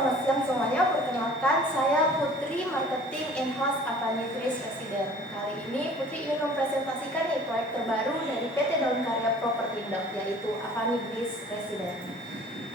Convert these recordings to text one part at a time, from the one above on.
selamat siang semuanya. Perkenalkan, saya Putri, Marketing In-House Avani Grace Resident. Kali ini Putri ingin mempresentasikan proyek terbaru dari PT Daun Karya Propertindo, yaitu Avani Grace Resident.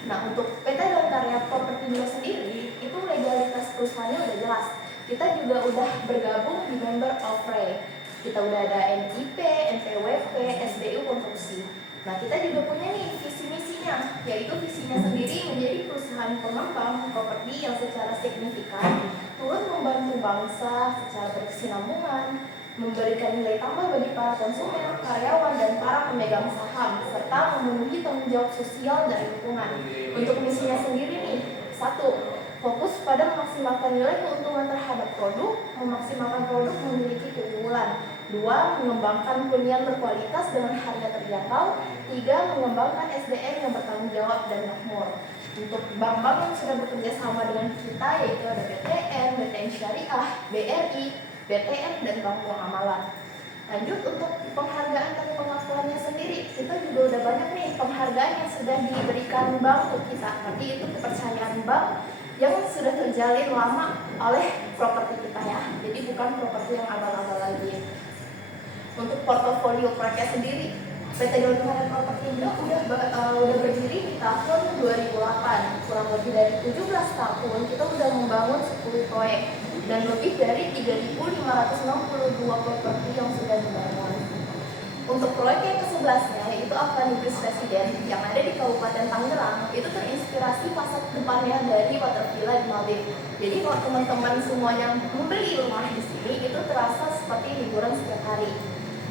Nah, untuk PT Daun Karya Propertindo sendiri, itu legalitas perusahaannya udah jelas. Kita juga udah bergabung di Member of RE. Kita udah ada NIP, NPWP, SBU Konstruksi. Nah, kita juga punya nih visi misinya, yaitu visinya sendiri menjadi perusahaan pengembang properti yang secara signifikan turut membantu bangsa secara berkesinambungan, memberikan nilai tambah bagi para konsumen, karyawan, dan para pemegang saham, serta memenuhi tanggung jawab sosial dan lingkungan. Untuk misinya sendiri nih, 1. Fokus pada memaksimalkan nilai keuntungan terhadap produk, memaksimalkan produk memiliki keunggulan. 2. Mengembangkan hunian berkualitas dengan harga terjangkau. 3. Mengembangkan SDM yang bertanggung jawab dan makmur. Untuk bank-bank yang sudah bekerja sama dengan kita, yaitu ada BTN, BTN Syariah, BRI, BTN, dan Bank Muamalah. Lanjut untuk penghargaan dan pengakuannya sendiri, kita juga udah banyak nih penghargaan yang sudah diberikan bank untuk kita. Nanti itu kepercayaan bank yang sudah terjalin lama oleh properti kita ya. Jadi bukan properti yang abal-abal lagi. Untuk portofolio proyeknya sendiri, PT Daun Karya Propertindo udah berdiri di tahun 2008. Kurang lebih dari 17 tahun kita udah membangun 10 proyek dan lebih dari 3.562 properti yang sudah dibangun. Untuk proyek yang ke-11-nya, yaitu Avani Grace Resident yang ada di Kabupaten Tangerang, itu terinspirasi fasad depannya dari Water Villa di Maldives. Jadi kalau teman-teman semua yang membeli rumah di sini, itu terasa seperti liburan setiap hari.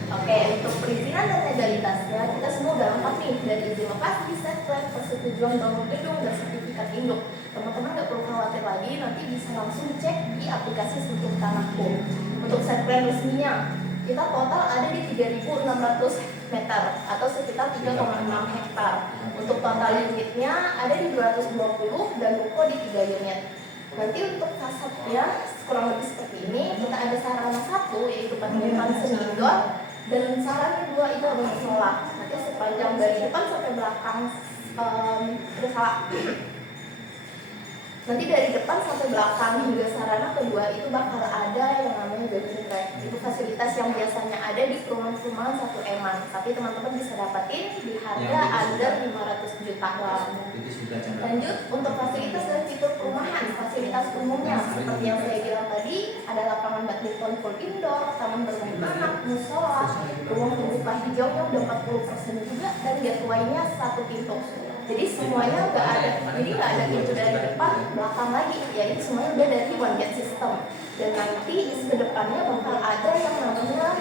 Oke, untuk perizinan dan legalitasnya, kita semua udah lengkap nih, dari izin lokasi, set plan, persetujuan bangun gedung, dan sertifikat induk. Teman-teman nggak perlu khawatir lagi, nanti bisa langsung cek di aplikasi Sentuh Tanahku. Untuk set plan resminya, kita total ada di 3.600 meter atau sekitar 3,6 hektar. Untuk total unitnya ada di 220 dan ruko di 3 unit. Nanti untuk fasadnya kurang lebih seperti ini. Kita ada sarana 1 yaitu pemilihan seni indoor, dan sarana 2 itu ada musola. Nanti sepanjang dari depan sampai belakang Nanti dari depan sampai belakang hingga sarana kedua itu bakal ada yang namanya jogging track. Itu fasilitas yang biasanya ada di perumahan-perumahan 1M-an, tapi teman-teman bisa dapatin di harga under 500 jutaan. Lanjut untuk fasilitas dan fitur perumahan, fasilitas umumnya seperti yang saya bilang tadi, ada lapangan badminton full indoor, taman bermain anak, musola, ruang terbuka hijaunya udah 40% juga, dan gateway-nya 1 pintu. Jadi semuanya nggak ada pintu dari depan belakang lagi, ya ini semuanya udah dari one gate system. Dan nanti ke depannya bakal ada yang namanya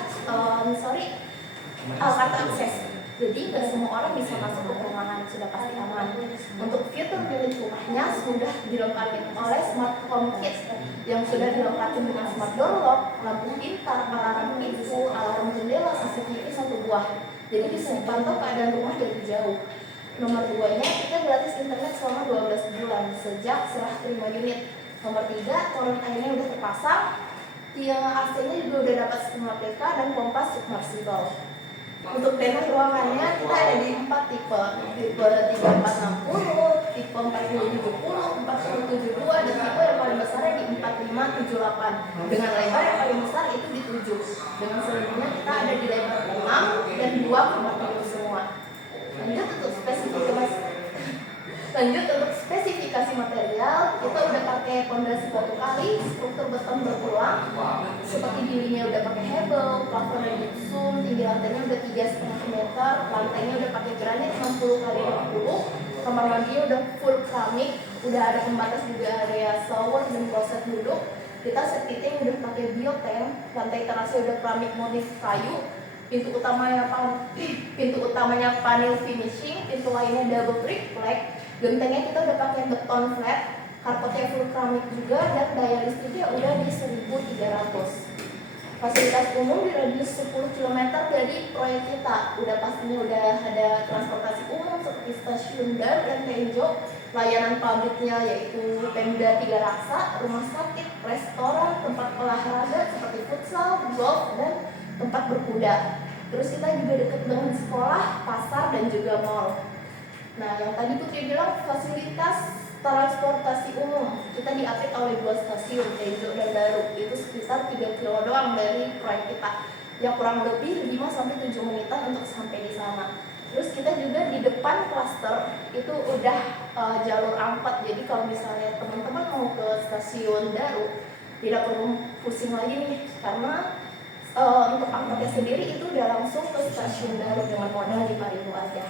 kartu akses. Jadi nggak semua orang bisa masuk ke perumahan, sudah pasti aman. Untuk fitur milik rumahnya sudah dilengkapi oleh smart home kit yang sudah dilengkapi dengan smart door lock, lampu pintar, alarm pintu, alarm jendela, CCTV 1 buah. Jadi bisa dipantau keadaan rumah dari jauh. Nomor 2-nya, kita gratis internet selama 12 bulan sejak serah terima unit. Nomor 3, toren airnya udah terpasang, tiang AC-nya juga udah dapat sistem APK dan pompa submersible. Untuk denah ruangannya kita ada di 4 tipe 3460, tipe 4070, 4072, dan tipe yang paling besarnya di 4578. Dengan lebar yang paling besar itu di 7. Dengan seluruhnya kita ada di lebar 6 dan 2,7 semua. Lanjut untuk spesifikasi material, kita udah pakai pondasi batu kali, struktur beton berulang, seperti dindingnya udah pakai hebel, plafonnya gypsum, tinggi lantainya udah 3,5 meter, lantainya udah pakai granit 60 x 20, kamar mandinya udah full keramik, udah ada pembatas juga area shower dan kloset duduk. Kita seating udah pakai biotank, lantai terasnya udah keramik motif kayu. Pintu utamanya panel finishing, pintu lainnya double brick black, gentengnya kita udah pakai beton flat, karpetnya full keramik juga, dan daya listriknya udah di 1.300. Fasilitas umum di radius 10 km dari proyek kita, pastinya udah ada transportasi umum seperti stasiun dan Tenjo, layanan publiknya yaitu Pemda 3 Raksa, rumah sakit, restoran, tempat olahraga seperti futsal, golf, dan tempat berkuda. Terus kita juga dekat dengan sekolah, pasar, dan juga mall. Nah, yang tadi Putri bilang fasilitas transportasi umum, kita diapit oleh 2 stasiun, Tenjo dan Daru. Itu sekitar 3 kilo doang dari proyek kita, yang kurang lebih 5-7 menitan untuk sampai di sana. Terus kita juga di depan klaster itu udah jalur angkot, jadi kalau misalnya teman-teman mau ke stasiun Daru tidak perlu pusing lagi nih, karena untuk angkotnya sendiri itu udah langsung ke stasiun Daru dengan modal 5.000 aja.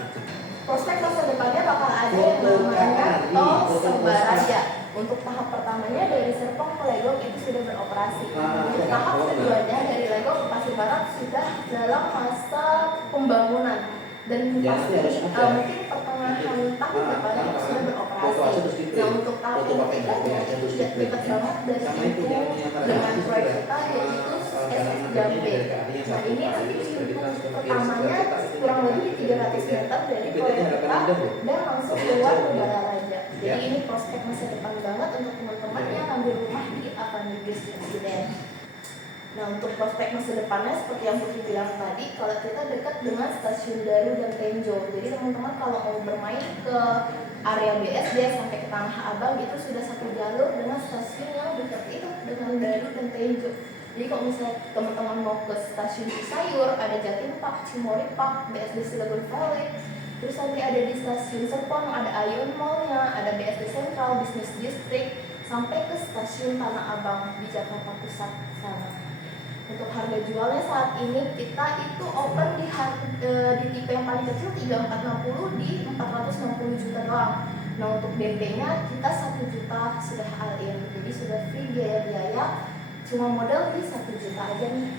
Prospek masa depannya bakal ada yang namanya tol Serbaraja. Untuk tahap pertamanya dari Serpong ke Legok itu sudah beroperasi. Untuk tahap keduanya dari Legok ke Pasir Barat sudah dalam masa pembangunan. Dan pasti mungkin pertengahan tahun depan itu sudah beroperasi. Nah untuk tahap ketiganya itu dekat banget dari pintu dengan proyek kita yaitu SS Jambe. Nah ini nanti pintu pertamanya kurang lebih 300 meter dari proyek kita dan langsung keluar ke Balaraja. Jadi ini prospek masa depan banget untuk teman-teman yang ambil rumah di Avani Bridge Residen. Nah untuk prospek masa depannya seperti yang Putri bilang tadi, kalau kita dekat dengan stasiun Daru dan Tenjo, jadi teman-teman kalau mau bermain ke area BSD sampai ke Tanah Abang itu sudah satu jalur dengan stasiun yang dekat itu dengan Daru dan Tenjo. Jadi kalau misalnya teman-teman mau ke stasiun Sayur, ada Jatim Park, Cimory Park, BSD Cilegon Valley, terus nanti ada di stasiun Serpong, ada Ion Mall-nya, ada BSD Central, Business District, sampai ke stasiun Tanah Abang di Jakarta Pusat sana. Untuk harga jualnya saat ini kita itu open di tipe yang paling kecil 3460 di 460 juta doang. Nah untuk DP-nya kita 1 juta sudah all in, jadi sudah free biaya-biaya, cuma modal di 1 juta aja nih.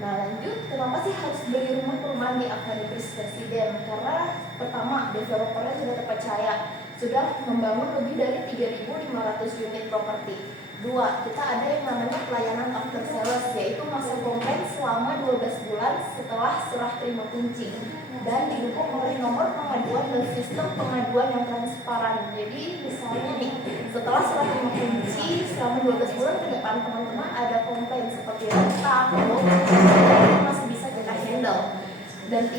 Nah lanjut, kenapa sih harus beli rumah perumahan di Avani Bridge Residen? Karena pertama, developernya sudah terpercaya, sudah membangun lebih dari 3.500 unit properti. 2, kita ada yang namanya pelayanan after sales, yaitu masa komplain selama 12 bulan setelah serah terima kunci, dan didukung oleh nomor pengaduan dan sistem pengaduan yang transparan. Jadi misalnya nih, setelah serah terima kunci selama 12 bulan ke depan teman-teman ada komplain seperti rentang atau masih bisa kita handle. Dan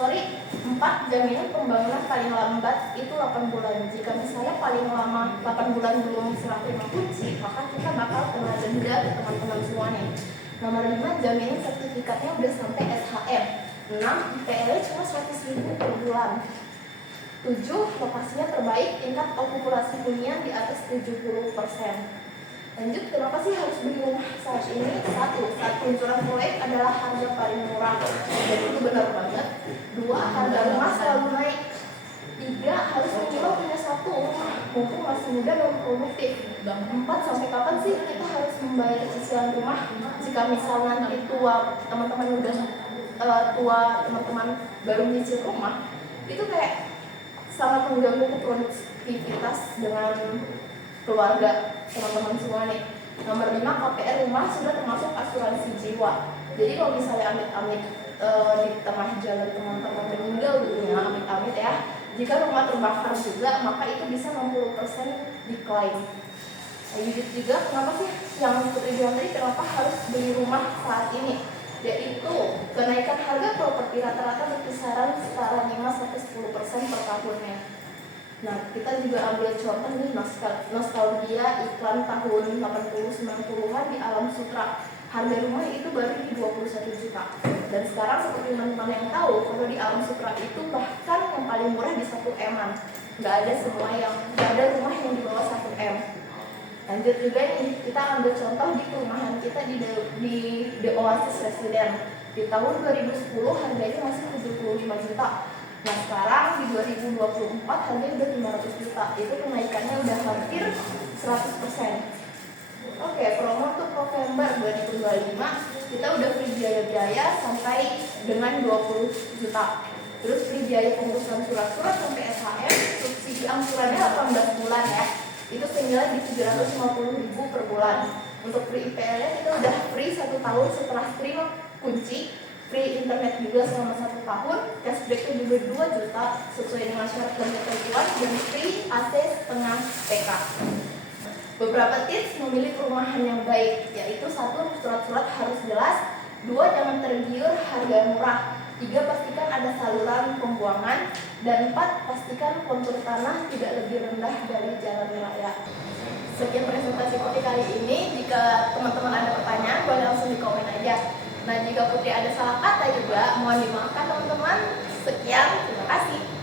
4, jaminan pembangunan paling lambat itu 8 bulan. Jika misalnya paling lama 8 bulan belum serah terima kunci, maka kita bakal kena denda ke teman-teman semuanya. Nomor 5, jaminan sertifikatnya udah sampai SHM. 6, PL cuma 100.000 per bulan. 7, lokasinya terbaik, tingkat okupasi hunian di atas 70%. Lanjut, kenapa sih harus beli rumah saat ini? 1, saat peluncuran proyek adalah harga paling murah, dan itu benar banget. 2, harga rumah selalu naik. 3, harus minimal punya 1 rumah, mumpung masih muda dan produktif. 4, sampai kapan sih kita harus membayar cicilan rumah? Jika misalnya nanti tua, teman-teman udah tua, teman-teman baru nyicil rumah, itu kayak sangat mengganggu produktivitas dengan keluarga teman-teman semua nih. Nomor 5, KPR rumah sudah termasuk asuransi jiwa. Jadi kalau misalnya amit-amit di tengah jalan teman-teman meninggal dunia, amit-amit ya, jika rumah terbakar juga, maka itu bisa 60% decline. Lanjut juga, kenapa sih yang Putri bilang tadi, kenapa harus beli rumah saat ini? Yaitu kenaikan harga properti rata-rata berkisaran setara 5-10% per tahunnya. Nah, kita juga ambil contoh nih nostalgia iklan tahun 80-90-an di Alam Sutra. Harga rumah itu baru di 21 juta. Dan sekarang seperti teman-teman yang tahu, kalau di Alam Sutra itu bahkan yang paling murah di 1M-an. Nggak ada rumah yang di bawah 1M. Lanjut juga nih, kita ambil contoh di perumahan kita di The Oasis Residen. Di tahun 2010 harganya masih 75 juta. Nah sekarang di 2024 harganya udah 500 juta. Itu kenaikannya udah hampir 100%. Oke, promo untuk November 2025 kita udah free biaya-biaya sampai dengan 20 juta. Terus free biaya pengurusan surat-surat sampai SHM, subsidi angsurannya 18 bulan ya. Itu senilai di 750.000 per bulan. Untuk free IPL-nya kita udah free 1 tahun setelah terima kunci, free internet juga selama 1 tahun, cashback-nya juga 2 juta sesuai dengan syarat dan ketentuan, dan free AC setengah PK. Beberapa tips memilih perumahan yang baik, yaitu 1, surat-surat harus jelas. 2, jangan tergiur harga murah. 3. Pastikan ada saluran pembuangan. Dan 4. Pastikan kontur tanah tidak lebih rendah dari jalan raya. Sekian presentasi Putri kali ini. Jika teman-teman ada pertanyaan, boleh langsung di komen aja. Nah, jika Putri ada salah kata juga, mohon dimaafkan teman-teman. Sekian, terima kasih.